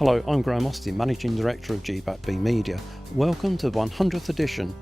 Hello, I'm Graham Austin, Managing Director of GBAT-B Media. Welcome to the 100th edition.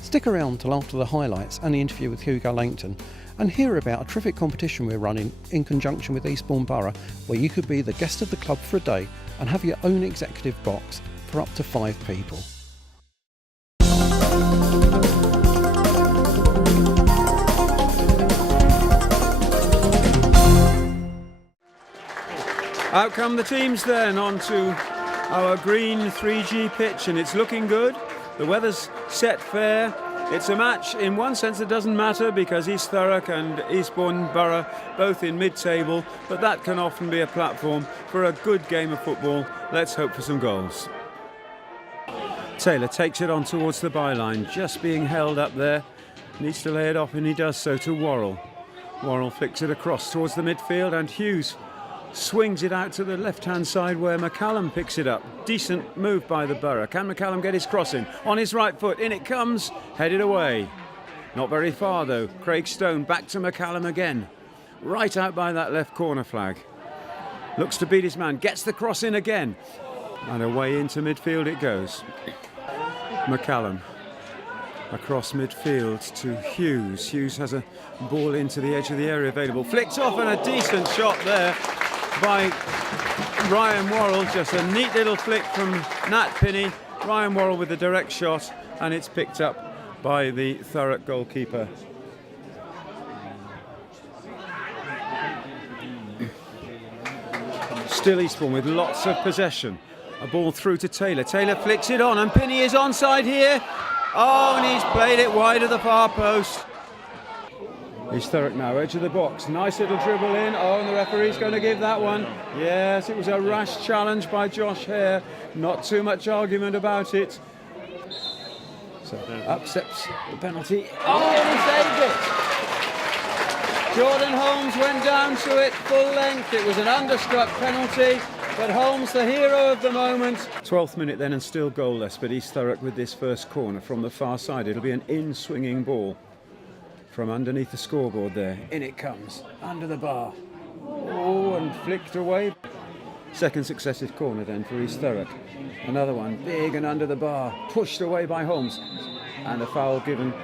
Stick around till after the highlights and the interview with Hugo Langton and hear about a terrific competition we're running in conjunction with Eastbourne Borough, where you could be the guest of the club for a day and have your own executive box for up to 5 people. Out come the teams then onto our green 3G pitch, and it's looking good. The weather's set fair. It's a match in one sense that doesn't matter because East Thurrock and Eastbourne Borough both in mid-table, but that can often be a platform for a good game of football. Let's hope for some goals. Taylor takes it on towards the byline, just being held up there. Needs to lay it off, and he does so to Worrell. Worrell flicks it across towards the midfield, and Hughes swings it out to the left-hand side where McCallum picks it up. Decent move by the Borough. Can McCallum get his crossing? On his right foot, in it comes, headed away. Not very far though. Craig Stone back to McCallum again. Right out by that left corner flag. Looks to beat his man, gets the cross in again. And away into midfield it goes. McCallum across midfield to Hughes. Hughes has a ball into the edge of the area available. Flicked off, and a decent shot there by Ryan Worrell. Just a neat little flick from Nat Pinney. Ryan Worrell with the direct shot, and it's picked up by the Thurrock goalkeeper. Still Eastbourne with lots of possession. A ball through to Taylor. Taylor flicks it on, and Pinney is onside here. Oh, and he's played it wide of the far post. East Thurrock now, edge of the box. Nice little dribble in. Oh, and the referee's going to give that one. Yes, it was a rash challenge by Josh Hare. Not too much argument about it. So accepts the penalty. Oh, and he saved it. Jordan Holmes went down to it full length. It was an understruck penalty, but Holmes, the hero of the moment. 12th minute then, and still goalless, but East Thurrock with this first corner from the far side. It'll be an in-swinging ball from underneath the scoreboard there. In it comes, under the bar. Oh, and flicked away. Second successive corner then for East Thurrock. Another one, big and under the bar. Pushed away by Holmes. And a foul given.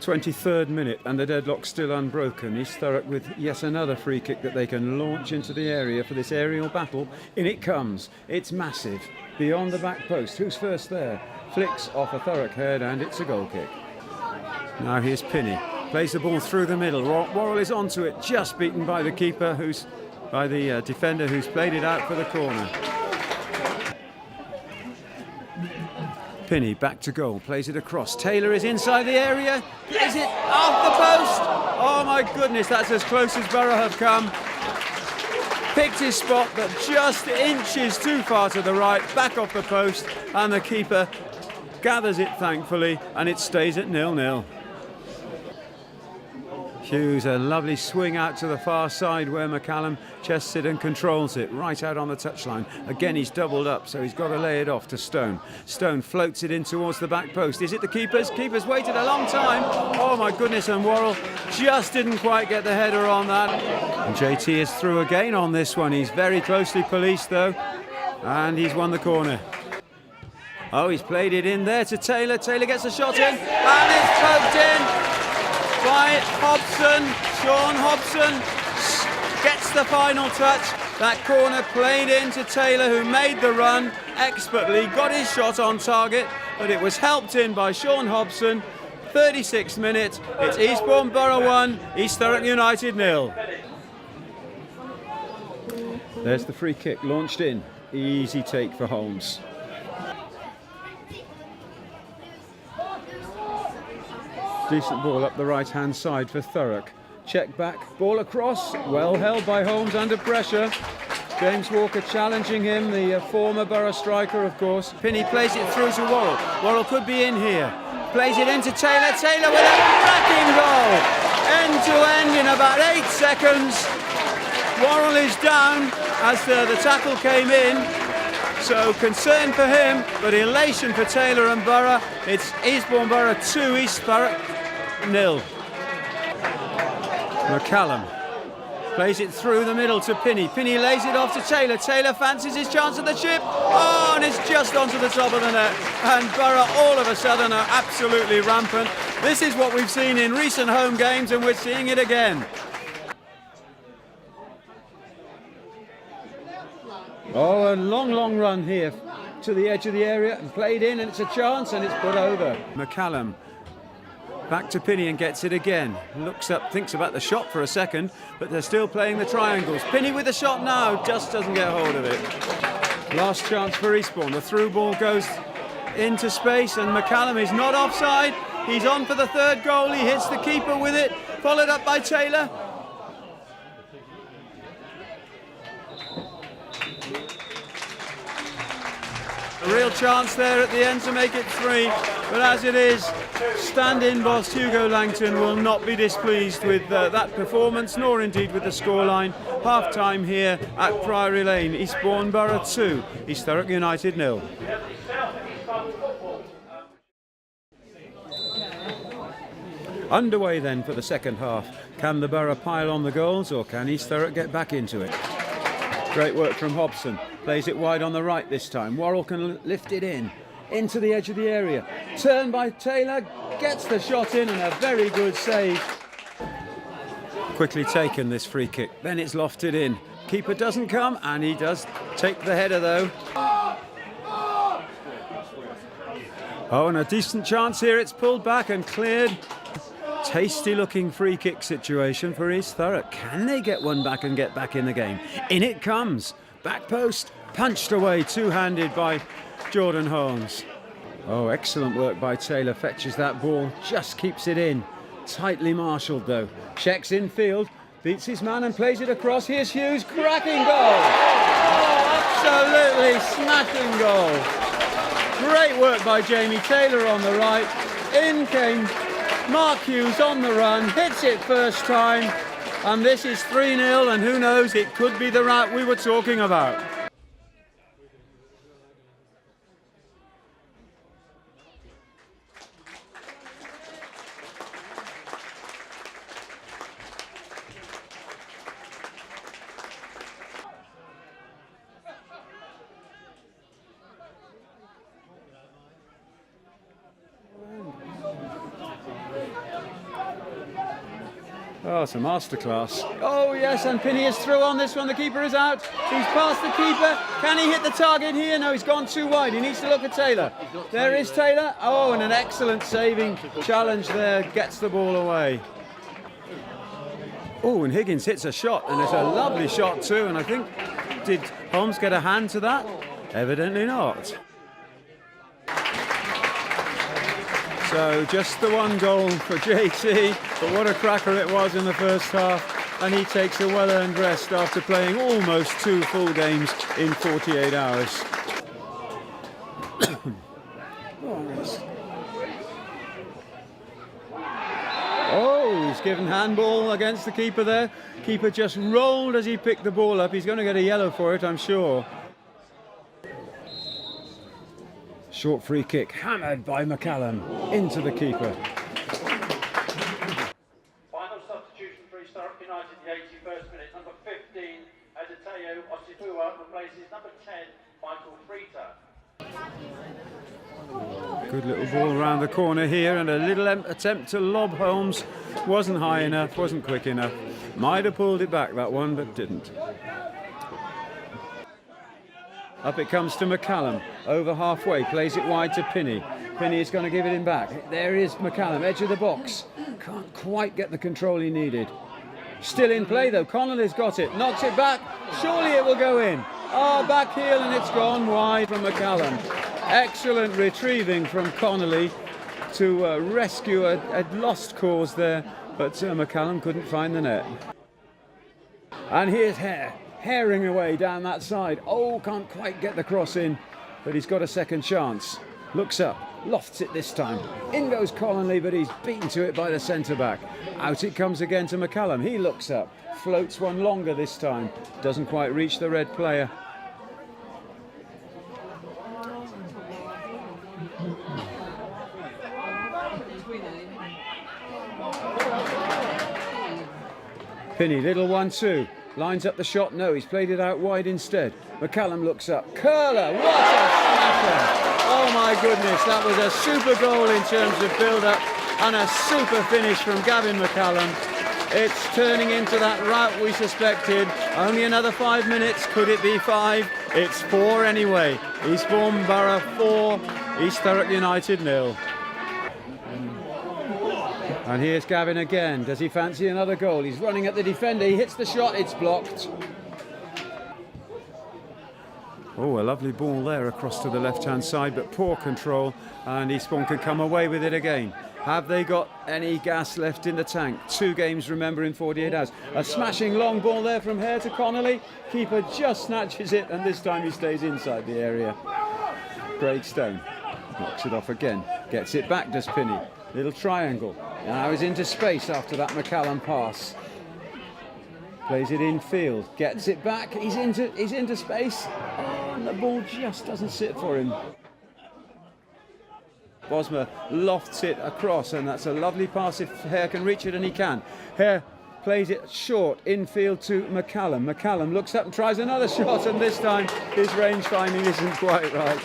23rd minute, and the deadlock still unbroken. East Thurrock with yet another free kick that they can launch into the area for this aerial battle. In it comes. It's massive. Beyond the back post. Who's first there? Flicks off a Thurrock head, and it's a goal kick. Now here's Pinney. Plays the ball through the middle. Worrell is onto it, just beaten by the keeper, by the defender who's played it out for the corner. Pinney back to goal, plays it across. Taylor is inside the area, plays it off the post. Oh my goodness, that's as close as Borough have come. Picked his spot, but just inches too far to the right, back off the post, and the keeper gathers it thankfully, and it stays at 0-0. Hughes, a lovely swing out to the far side where McCallum chests it and controls it right out on the touchline. Again, he's doubled up, so he's got to lay it off to Stone. Stone floats it in towards the back post. Is it the keeper's? Keeper's waited a long time. Oh my goodness, and Worrell just didn't quite get the header on that. And JT is through again on this one. He's very closely policed though, and he's won the corner. Oh, he's played it in there to Taylor. Taylor gets a shot in, and it's poked in by Hobson. Sean Hobson gets the final touch. That corner played into Taylor, who made the run expertly, got his shot on target, but it was helped in by Sean Hobson. 36th minute, it's Eastbourne Borough 1, East Thurrock United 0. There's the free kick launched in. Easy take for Holmes. Decent ball up the right-hand side for Thurrock. Check back, ball across, well held by Holmes under pressure. James Walker challenging him, the former Borough striker, of course. Pinney plays it through to Worrell. Worrell could be in here. Plays it into Taylor. Taylor with a cracking goal. End to end in about 8 seconds. Worrell is down as the tackle came in. So concern for him, but elation for Taylor and Borough. It's Eastbourne Borough 2, East Thurrock 0. McCallum Plays it through the middle to Pinney. Pinney lays it off to Taylor. Taylor fancies his chance at the chip. Oh, and it's just onto the top of the net. And Borough all of a sudden are absolutely rampant. This is what we've seen in recent home games, and we're seeing it again. Oh, a long run here to the edge of the area and played in, and it's a chance, and it's put over. McCallum back to Pinney and gets it again. Looks up, thinks about the shot for a second, but they're still playing the triangles. Pinney with the shot now, just doesn't get hold of it. Last chance for Eastbourne. The through ball goes into space, and McCallum is not offside. He's on for the third goal. He hits the keeper with it, followed up by Taylor. A real chance there at the end to make it 3, but as it is, stand-in boss Hugo Langton will not be displeased with that performance, nor indeed with the scoreline. Half-time here at Priory Lane. Eastbourne Borough 2, East Thurrock United 0. Underway then for the second half. Can the Borough pile on the goals, or can East Thurrock get back into it? Great work from Hobson. Plays it wide on the right this time. Worrell can lift it in, into the edge of the area. Turn by Taylor, gets the shot in, and a very good save. Quickly taken, this free kick. Then it's lofted in. Keeper doesn't come, and he does take the header though. Oh, and a decent chance here. It's pulled back and cleared. Tasty looking free kick situation for East Thurrock. Can they get one back and get back in the game? In it comes. Back post, punched away, two-handed by Jordan Holmes. Oh, excellent work by Taylor. Fetches that ball, just keeps it in. Tightly marshalled though. Checks infield, beats his man and plays it across. Here's Hughes, cracking goal. Oh, absolutely smashing goal. Great work by Jamie Taylor on the right. In came Mark Hughes on the run, hits it first time, and this is 3-0, and who knows, it could be the route we were talking about. Oh, it's a masterclass. Oh, yes, and Pinney is through on this one. The keeper is out. He's past the keeper. Can he hit the target here? No, he's gone too wide. He needs to look at Taylor. There is Taylor. Oh, and an excellent saving challenge there. Gets the ball away. Oh, and Higgins hits a shot, and it's a lovely shot too. And I think, did Holmes get a hand to that? Evidently not. So just the one goal for JT, but what a cracker it was in the first half, and he takes a well-earned rest after playing almost 2 full games in 48 hours. Oh, he's given handball against the keeper there. Keeper just rolled as he picked the ball up. He's going to get a yellow for it, I'm sure. Short free kick, hammered by McCallum, into the keeper. Final substitution for East Thurrock United, the 81st minute. Number 15, Adetayo Osifua, replaces number 10, Michael Freeter. Good little ball around the corner here, and a little attempt to lob Holmes. Wasn't high enough, wasn't quick enough. Might have pulled it back, that one, but didn't. Up it comes to McCallum, over halfway, plays it wide to Pinney. Pinney is going to give it in back. There is McCallum, edge of the box. Can't quite get the control he needed. Still in play though, Connolly's got it, knocks it back, surely it will go in. Oh, back heel, and it's gone wide from McCallum. Excellent retrieving from Connolly to rescue a lost cause there, but McCallum couldn't find the net. And here's Hare. Herring away down that side. Oh, can't quite get the cross in, but he's got a second chance. Looks up, lofts it this time. In goes Connolly, but he's beaten to it by the centre-back. Out it comes again to McCallum. He looks up, floats one longer this time. Doesn't quite reach the red player. Pinney, little 1-2. Lines up the shot. No, he's played it out wide instead. McCallum looks up. Curler. What a smasher. Oh my goodness. That was a super goal in terms of build-up and a super finish from Gavin McCallum. It's turning into that rout we suspected. Only another 5 minutes. Could it be 5? It's 4 anyway. Eastbourne Borough 4, East Thurrock United 0. And here's Gavin again. Does he fancy another goal? He's running at the defender. He hits the shot. It's blocked. Oh, a lovely ball there across to the left-hand side, but poor control. And Eastbourne can come away with it again. Have they got any gas left in the tank? 2 games, remember, in 48 hours. A smashing long ball there from Hare to Connolly. Keeper just snatches it, and this time he stays inside the area. Craig Stone knocks it off again. Gets it back, does Pinney. Little triangle. Now he's into space after that McCallum pass. Plays it in field. Gets it back. He's into space. Oh, and the ball just doesn't sit for him. Bosma lofts it across, and that's a lovely pass if Hare can reach it, and he can. Hare plays it short, infield to McCallum. McCallum looks up and tries another shot, and this time his range finding isn't quite right.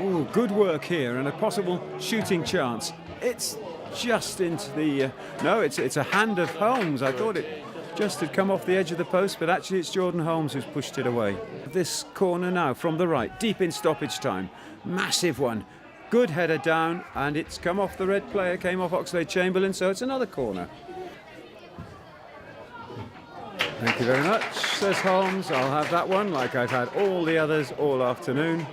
Oh, good work here, and a possible shooting chance. It's just into the... no, it's a hand of Holmes. I thought it just had come off the edge of the post, but actually it's Jordan Holmes who's pushed it away. This corner now from the right, deep in stoppage time. Massive one. Good header down, and it's come off the red player, came off Oxlade-Chamberlain, so it's another corner. Thank you very much, says Holmes. I'll have that one, like I've had all the others all afternoon.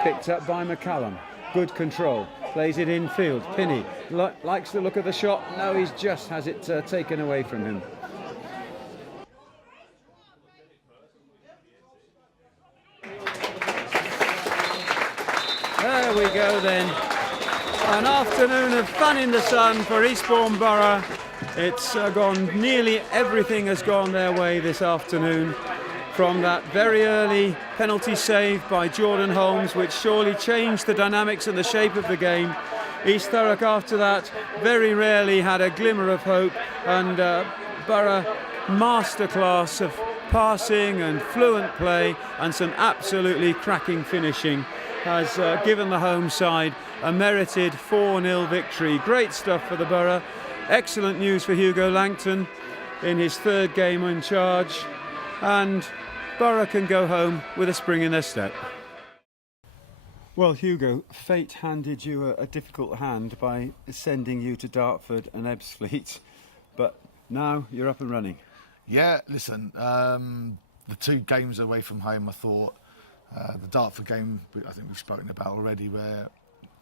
Picked up by McCallum. Good control. Plays it in field. Pinney likes the look of the shot. No, he just has it taken away from him. There we go then. An afternoon of fun in the sun for Eastbourne Borough. It's gone, nearly everything has gone their way this afternoon. From that very early penalty save by Jordan Holmes, which surely changed the dynamics and the shape of the game. East Thurrock after that very rarely had a glimmer of hope, and Borough masterclass of passing and fluent play and some absolutely cracking finishing has given the home side a merited 4-0 victory. Great stuff for the Borough. Excellent news for Hugo Langton in his 3rd game in charge, and Borough can go home with a spring in their step. Well, Hugo, fate handed you a difficult hand by sending you to Dartford and Ebbsfleet, but now you're up and running. Yeah, listen, the 2 games away from home, I thought, the Dartford game, I think we've spoken about already, where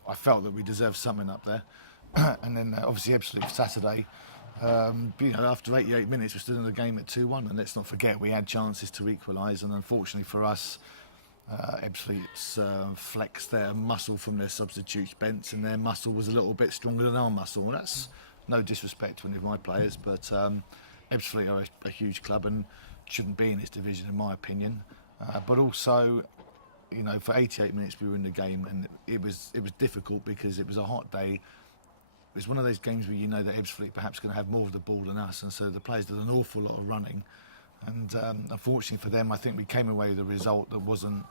I felt that we deserved something up there. And then obviously Ebbsfleet Saturday, after 88 minutes we're still in the game at 2-1, and let's not forget we had chances to equalise, and unfortunately for us, Ebbsfleet's flexed their muscle from their substitutes bench, and their muscle was a little bit stronger than our muscle. Well, that's no disrespect to any of my players, but Ebbsfleet are a huge club and shouldn't be in this division in my opinion. But also, you know, for 88 minutes we were in the game, and it was difficult because it was a hot day. It was one of those games where you know that Ebbsfleet perhaps going to have more of the ball than us, and so the players did an awful lot of running. And unfortunately for them, I think we came away with a result that wasn't,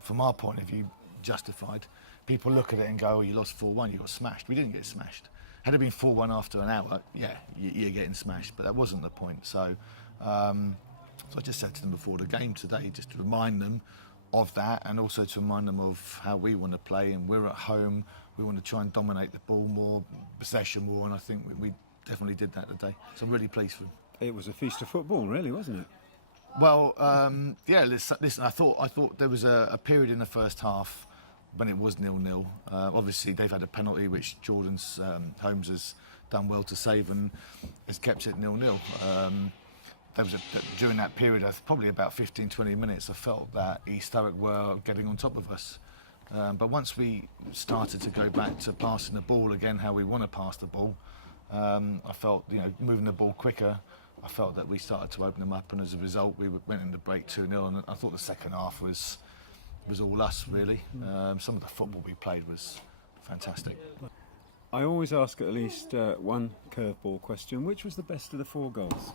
from our point of view, justified. People look at it and go, oh, you lost 4-1, you got smashed. We didn't get smashed. Had it been 4-1 after an hour, yeah, you're getting smashed, but that wasn't the point. So I just said to them before the game today, just to remind them of that, and also to remind them of how we want to play, and we're at home, we want to try and dominate the ball more, possession more, and I think we definitely did that today. So I'm really pleased for them. It was a feast of football, really, wasn't it? Well, yeah, listen, I thought there was a period in the first half when it was 0-0. Obviously, they've had a penalty, which Holmes has done well to save and has kept it 0-0. During that period, probably about 15-20 minutes, I felt that East Thurrock were getting on top of us. But once we started to go back to passing the ball again, how we want to pass the ball, I felt, you know, moving the ball quicker, I felt that we started to open them up, and as a result, we went into break 2-0, and I thought the second half was all us, really. Some of the football we played was fantastic. I always ask at least one curveball question. Which was the best of the 4 goals?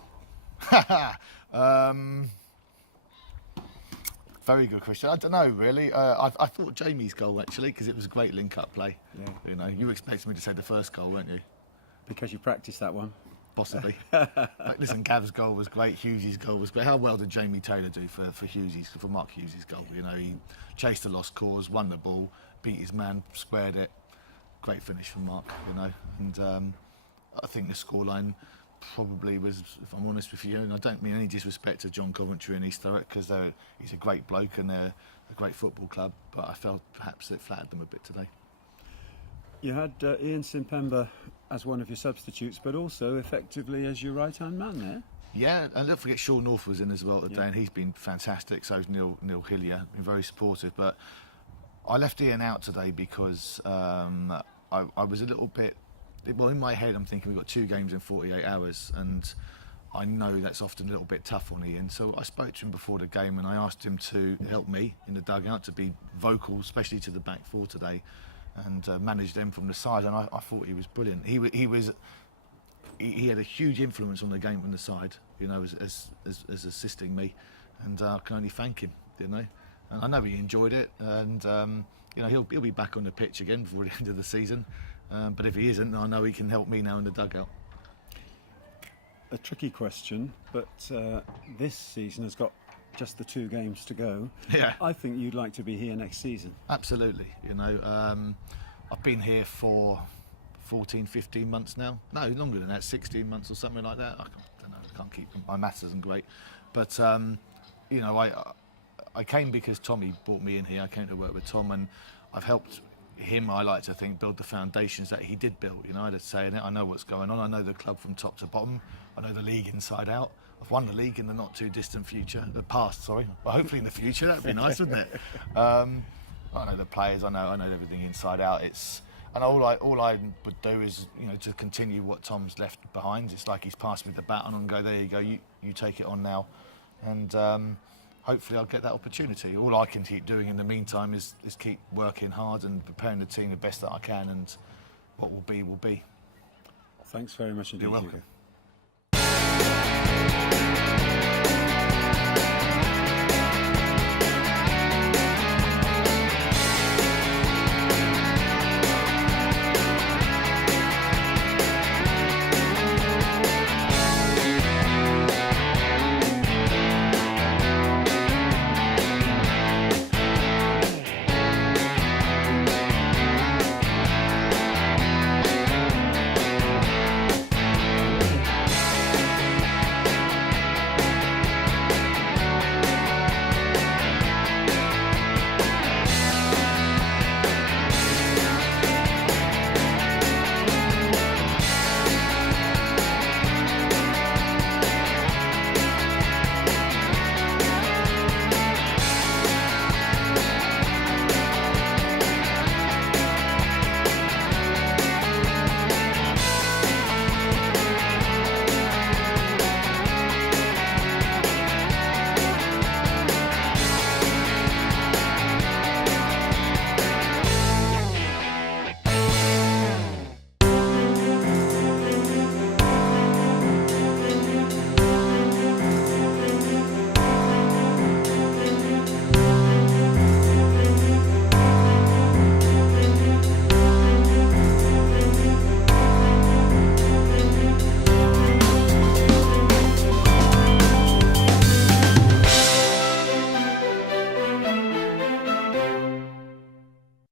Very good question. I don't know, really. I thought Jamie's goal, actually, because it was a great link-up play. Yeah. You know, you expected me to say the first goal, weren't you? Because you practiced that one. Possibly. But listen, Gav's goal was great. Hughes's goal was great. How well did Jamie Taylor do for Mark Hughes's goal? You know, he chased a lost cause, won the ball, beat his man, squared it. Great finish from Mark, you know. And I think the scoreline probably was, if I'm honest with you, and I don't mean any disrespect to John Coventry and East Thurrock, because he's a great bloke and they're a great football club, but I felt perhaps it flattered them a bit today. You had Ian Simpemba as one of your substitutes, but also effectively as your right-hand man there. Yeah, and don't forget Sean North was in as well today, Yeah. and he's been fantastic. So's Neil Hillier, been very supportive. But I left Ian out today because I was a little bit. Well, in my head, I'm thinking we've got 2 games in 48 hours, and I know that's often a little bit tough on Ian. So I spoke to him before the game, and I asked him to help me in the dugout, to be vocal, especially to the back 4 today, and manage them from the side. And I thought he was brilliant. He had a huge influence on the game from the side, you know, as assisting me, and I can only thank him, you know. And I know he enjoyed it, and you know, he'll be back on the pitch again before the end of the season. But if he isn't, I know he can help me now in the dugout. A tricky question, but this season has got just the 2 games to go. Yeah. I think you'd like to be here next season. Absolutely, you know. I've been here for 14, 15 months now. No, longer than that, 16 months or something like that. I don't know, I can't keep, my maths isn't great. But, you know, I came because Tommy brought me in here. I came to work with Tom, and I've helped him, I like to think, build the foundations that he did build. You know, I had to say in it, I know what's going on. I know the club from top to bottom. I know the league inside out. I've won the league in the not too distant future, the past, sorry. Well, hopefully in the future, that'd be nice, wouldn't it? I know the players. I know everything inside out. And all I would do is, you know, to continue what Tom's left behind. It's like he's passed me the baton and go, there you go, you take it on now, and hopefully I'll get that opportunity. All I can keep doing in the meantime is keep working hard and preparing the team the best that I can, and what will be will be. Thanks very much indeed. You're welcome. Hugo.